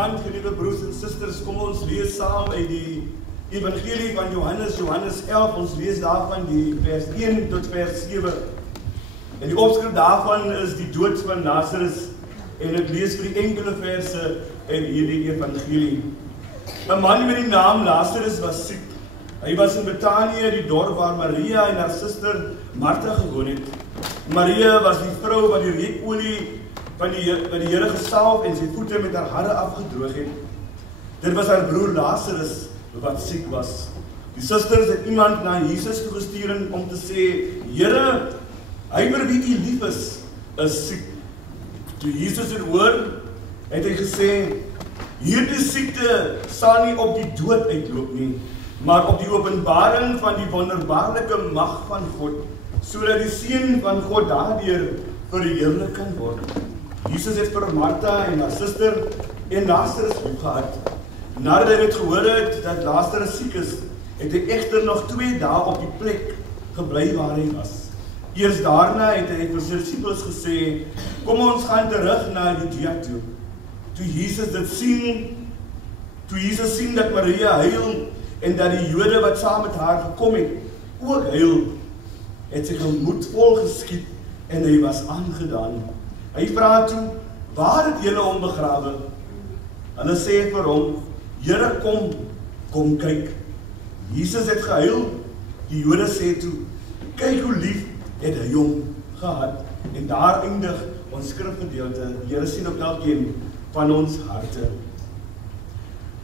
Vanaand, geliefde broers en susters, kom ons lees saam uit die Evangelie van Johannes, Johannes 11, ons lees daarvan die vers 1 tot vers 7. En die opskrif daarvan is die dood van Lazarus, en ek lees vir die enkele verse in hierdie Evangelie. 'n man met die naam Lazarus was siek. Hy was in Betanië, die dorp waar Maria en haar suster Martha gewoon het. Maria was die vrou wat die reukolie van die Here gesalf en sy voete met haar hare afgedroog het. Dit was haar broer Lazarus wat siek was. Die susters het iemand na Jesus toegestuur om te sê, Here, hy vir wie u lief is siek. Toe Jesus het hoor, het hy gesê, hierdie siekte sal nie op die dood uitloop nie, maar op die openbaring van die wonderbaarlike mag van God, sodat die seun van God daardeur verheerlik kan word. Jesus het vir Martha en haar suster en Lazarus opgehad. Nadat hy het gehoor het dat Lazarus siek is, het hy egter nog 2 dae op die plek gebly waar hy was. Eers daarna het hy vir sy disippels gesê, kom ons gaan terug na Judea toe. Toe Jesus sien dat Maria huil en dat die Jode wat saam met haar gekom het, ook huil, het sy gemoed vol geskiet en hy was aangedaan. Hy vra toe, waar het julle hom begrawe? Hulle sê vir hom, Here, kom kyk. Jesus het gehuil, die Jode sê toe, kyk hoe lief het hy hom gehad. En daar eindig ons skrifgedeelte. Die Here sien op elkeen van ons harte.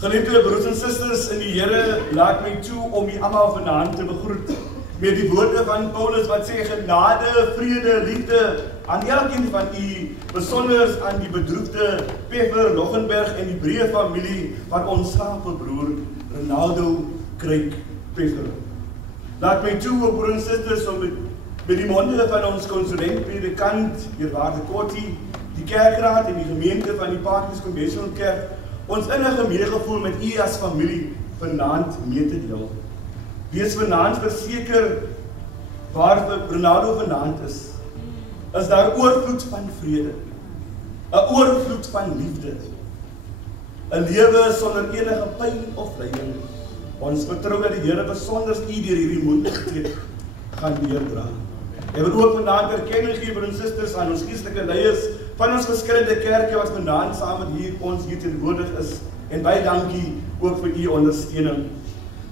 Geliefde broers en susters in die Here, laat my toe om u almal vanaand te begroet met die woorde van Paulus wat sê genade, vrede, liefde aan elkeen van u, besonders aan die bedroefde Peffer, Loggenberg en die breë familie van ons slaapbroer Ronaldo Kreek Peffer. Laat my toe, broers en susters, om met die monde van ons konsulent, predikant, eerwaarde Kortie, die kerkraad en die gemeente van die Patriarch Conventional Kerk, ons innige medegevoel met u as familie vanaand mee te deel. Wees vanaand verseker waar Ronaldo vanaand is daar oorvloed van vrede, 'n oorvloed van liefde, 'n lewe sonder enige pyn of lyding. Ons vertrou dat die Here besonder u deur hierdie moeilike tyd gaan deurdra. Ek wil ook vanaand erkenning gee vir ons susters aan ons geestelike leiers van ons verskillende kerke wat vanaand saam met ons hier teenwoordig is, en baie dankie ook vir u ondersteuning.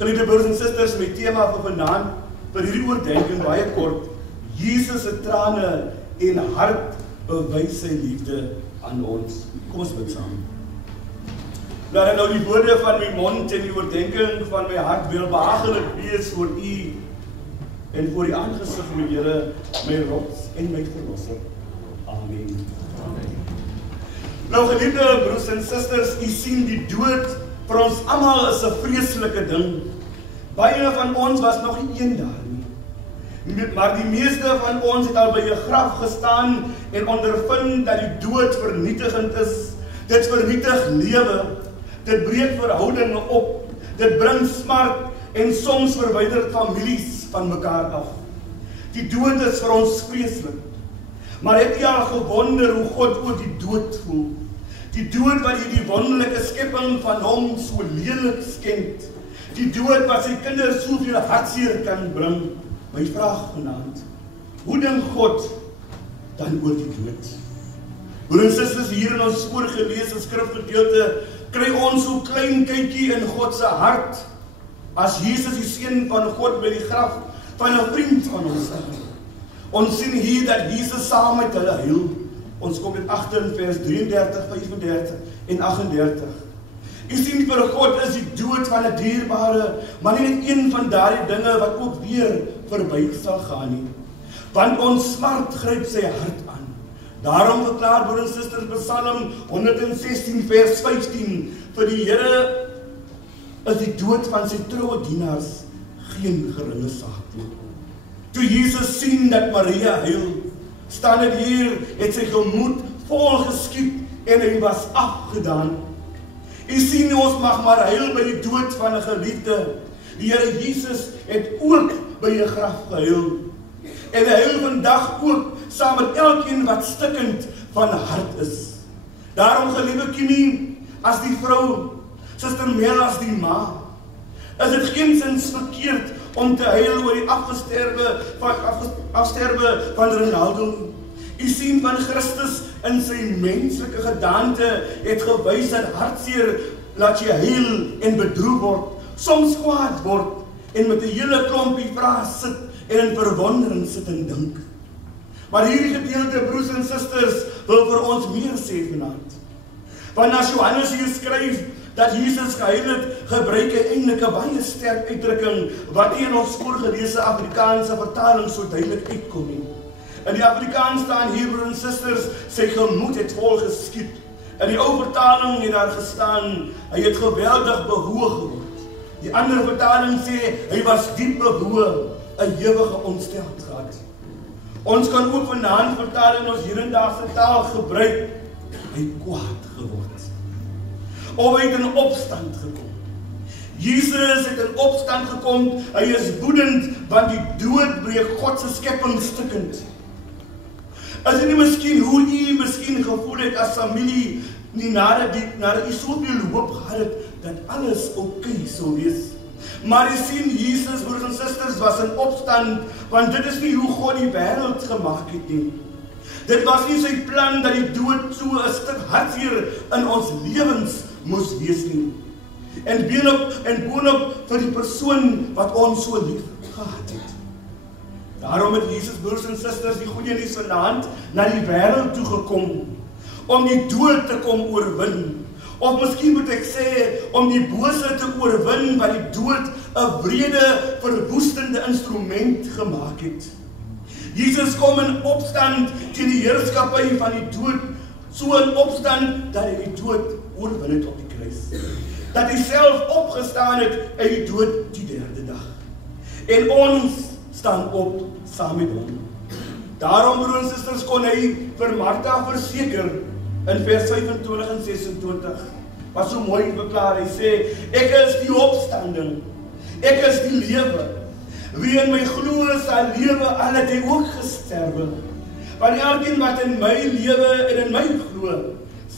Geliefde broers en susters, my tema vir vanaand, vir hierdie oordeenking baie kort, Jesus se trane en hart bewys sy liefde aan ons. Kom ons bid saam. Laat nou die woorde van my mond en die oordeenking van my hart welbehaaglik wees voor u en voor die aangesig van die Here, my rots en my verlosser. Amen. Nou geliefde broers en susters, u sien die dood vir ons almal is 'n vreeslike ding. Baie van ons was nog nie een daar nie. Maar die meeste van ons het al by 'n graf gestaan en ondervind dat die dood vernietigend is. Dit vernietig lewe. Dit breek verhoudinge op. Dit bring smart en soms verwyder families van mekaar af. Die dood is vir ons vreeslik. Maar het jy al gewonder hoe God oor die dood voel? Die dood wat hierdie wonderlike skepping van hom so lelik skenk. Die dood wat sy kinders soveel hartseer kan bring. My vraag vanaand, hoe dink God dan oor die dood? Broers en susters, hier in ons voorgelese skrifgedeelte kry ons so klein kykie in God se hart as Jesus die seun van God by die graf van 'n vriend van ons is. Ons sien hier dat Jesus saam met hulle huil. Ons kom dit agter in vers 33, 35 en 38. U sien vir God is die dood van 'n dierbare, maar nie net een van daardie dinge wat ook weer verby sal gaan nie. Want ons smart gryp sy hart aan. Daarom verklaar broers en susters Psalm 116 vers 15 vir die Here is die dood van sy troue dienaars geen geringe saak nie. Toe Jesus sien dat Maria huil, staan dit hier, het sy gemoed vol geskiet en hy was afgedaan. U sien ons mag maar huil by die dood van 'n geliefde. Die Here Jesus het ook by 'n graf gehuil. En hy huil vandag ook saam met elkeen wat stikkend van hart is. Daarom, geliefde Kimie, as die vrou, Suster Mel as die ma. Is dit geensins verkeerd om te huil oor die afsterwe van Ronaldo? Die sien van Christus in sy menslike gedaante het gewys dat hartseer laat jy huil en bedroef word, soms kwaad word en met 'n hele klompie vrae sit en in verwondering sit en dink. Maar hierdie gedeelte, broers en susters, wil vir ons meer sê vanaand. Want as Johannes hier skryf dat Jesus gehuil het, gebruik hy eintlik 'n baie sterk uitdrukking wat nie in ons voorgelese Afrikaanse vertaling so duidelik uitkom nie. In die Afrikaans staan hier, broers en susters, sy gemoed het vol geskiet. In die ou vertaling het daar gestaan, hy het geweldig bewoog geword. Die ander vertaling sê, hy was diep bewoog, 'n ewige ontsteld gehad. Ons kan ook vanaand vertaal in ons hedendaagse taal gebruik, hy het kwaad geword. Of hy het in opstand gekom. Jesus het in opstand gekom, hy is woedend, want die dood breek God se skepping stukkend. Is dit nie miskien hoe u miskien gevoel het as familie, nie nadat u soveel hoop gehad het, dat alles oké sou wees? Maar jy sien, Jesus, broers en susters, was in opstand, want dit is nie hoe God die wêreld gemaak het nie. Dit was nie sy plan dat die dood so 'n stuk hartseer in ons lewens moes wees nie. En boonop vir die persoon wat ons so lief gehad het. Daarom het Jesus, broers en susters, die goeie nuus vanaand na die wêreld toe gekom, om die dood te kom oorwin. Of miskien moet ek sê, om die bose te oorwin wat die dood 'n wrede, verwoestende instrument gemaak het. Jesus kom in opstand teen die heerskappy van die dood, so in opstand dat hy die dood oorwin het op die kruis. Dat hy self opgestaan het uit die dood die 3de dag. En ons staan op saam met hom. Daarom, broers en susters, kon hy vir Martha verseker in vers 25 en 26, wat so mooi verklaar, hy sê, ek is die opstanding, ek is die lewe, wie in my glo sal lewe, al het hy ook gesterwe, want elkeen wat in my lewe en in my glo,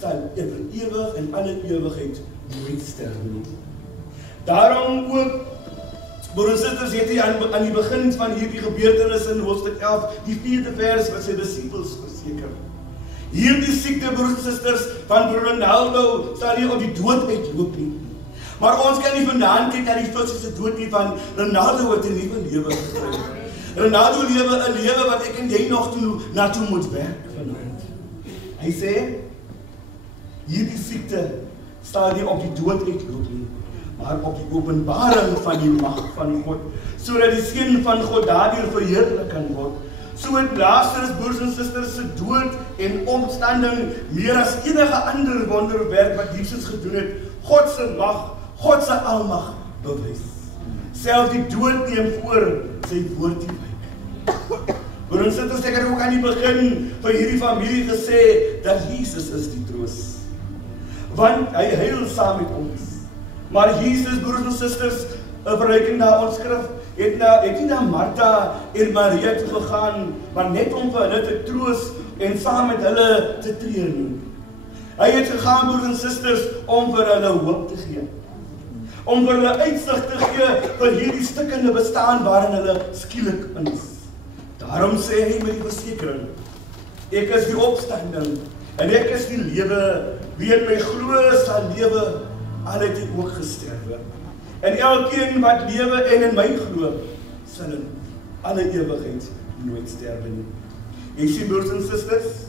sal ewig en alle ewigheid nooit sterwe nie. Daarom ook, broers en susters, het hy aan die begin van hierdie gebeurtenis in hoofstuk 11, die 4de vers wat sy disippels verseker. Hierdie siekte, broers en susters, van Ronaldo sal nie op die dood uitloop nie. Maar ons kan nie vandaan kyk na die fisiese dood nie, van Ronaldo het 'n nuwe lewe gekry. Ronaldo lewe 'n lewe wat ek en jy nog naartoe moet werk vanaand. Hy sê, hierdie siekte sal nie op die dood uitloop nie, maar op die openbaring van die mag van God, sodat die Seun van God daardeur verheerlik kan word. So het Lazarus, broers en susters, se dood en opstanding meer as enige ander wonderwerk wat Jesus gedoen het, God se mag, God se almag bewys. Selfs die dood neem voor sy woord die wyk. Broers en susters, ek het ook aan die begin van hierdie familie gesê dat Jesus is die troos. Want hy huil saam met ons. Maar Jesus, broers en susters, 'n verryking na ons skrif, het nie na Martha en Maria toe gegaan, maar net om vir hulle te troos en saam met hulle te treur nie. Hy het gegaan, broers en susters, om vir hulle hoop te gee. Om vir hulle uitsig te gee vir hierdie stikkende bestaan waarin hulle skielik is. Daarom sê hy met die versekering, ek is die opstanding en ek is die lewe, wie in my glo sal lewe, al het hy ook gesterwe. En elkeen wat lewe en in my glo, sal in alle ewigheid nooit sterwe nie. Jy sien, broers en susters,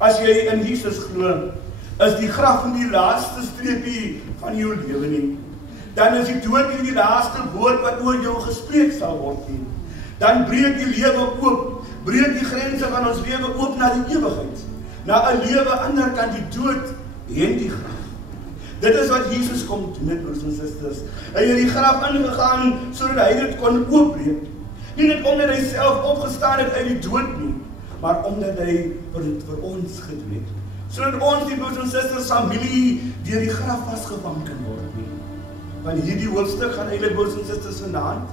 as jy in Jesus glo, is die graf nie die laaste streepie van jou lewe nie. Dan is die dood nie die laaste woord wat oor jou gespreek sal word nie. Dan breek die lewe oop, breek die grense van ons lewe oop na die ewigheid, na 'n lewe ander kan die dood en die graf. Dit is wat Jesus kom doen met, broers en susters. Hy het die graf ingegaan sodat hy dit kon oopbreek. Nie net omdat hy self opgestaan het uit die dood nie, maar omdat hy vir ons gedoen het. Sodat ons die broers en susters familie deur die graf vasgevang kan word nie. Want hierdie hoofstuk gaan eintlik, broers en susters, vanaand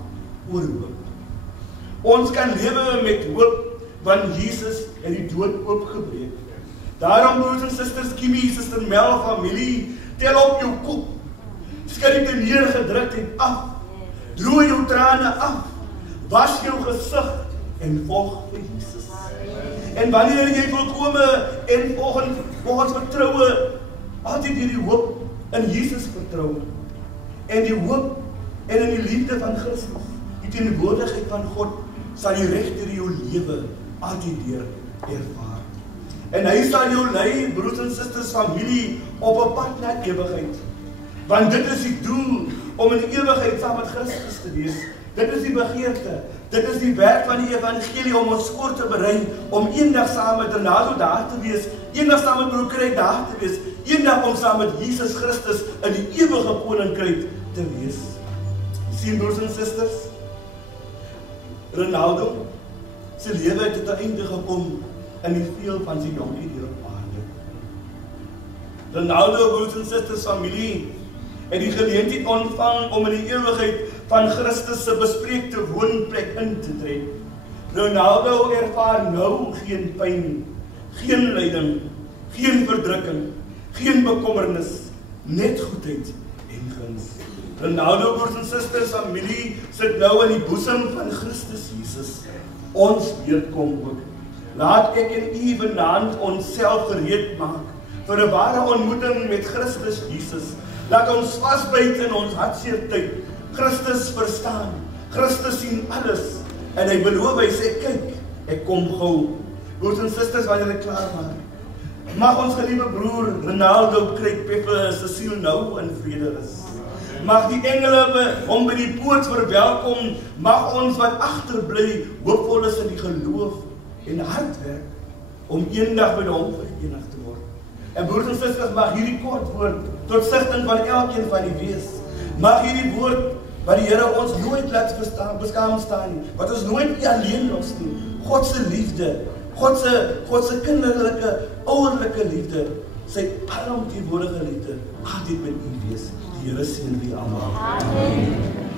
oor hoop. Ons kan lewe met hoop, want Jesus het die dood oopgebreek. Daarom, broers en susters, Kimmy, Suster Mel familie, tel op jou kop, skud die neergedruktheid af, droog jou trane af, was jou gesig en volg vir Jesus. En wanneer jy volkome en volgens vertroue, altyd hierdie hoop in Jesus vertrou, en die hoop en in die liefde van Christus, die teenwoordigheid van God, sal jy reg deur jou lewe altyd deur ervaar. En hy sal jou lei, broers en susters, familie, op 'n pad na ewigheid. Want dit is die doel om in die ewigheid saam met Christus te wees. Dit is die begeerte. Dit is die werk van die evangelie om ons voor te berei, om eendag saam met Ronaldo daar te wees, eendag saam met broer Craig daar te wees, eendag om saam met Jesus Christus in die ewige koninkryk te wees. Sien, broers en susters, Ronaldo se lewe het tot 'n einde gekom in die veel van sy jonkie hier op aarde. Ronaldo, broers en susters, familie, het die geleentheid ontvang om in die ewigheid van Christus se bespreekte woonplek in te tree. Ronaldo ervaar nou geen pyn, geen lyding, geen verdrukking, geen bekommernis, net goedheid en guns. Ronaldo, broers en susters, familie, sit nou in die boesem van Christus Jesus. Ons beurt kom ook. Laat ek en u vanaand onsself gereed maak vir 'n ware ontmoeting met Christus Jesus. Laat ons vasbyt in ons hartseer tyd. Christus verstaan. Christus sien alles. En hy beloof, hy sê, kyk, ek kom gou. Broers en susters, wanneer ek klaar maak, mag ons geliewe broer Ronaldo Craig Pepper se siel nou in vrede is. Mag die engele hom by die poort verwelkom. Mag ons wat agterbly hoopvol is in die geloof en hardwerk om eendag met hom verenig te word. En broers en susters, mag hierdie kort woord tot sigting van elkeen van die wees. Mag hierdie woord wat die Here ons nooit laat beskaam staan nie, wat ons nooit alleen los nie. God se liefde, God se kinderlike, ouerlike liefde, sy alomteenwoordige liefde, altyd met u wees. Die Here seën u almal. Amen.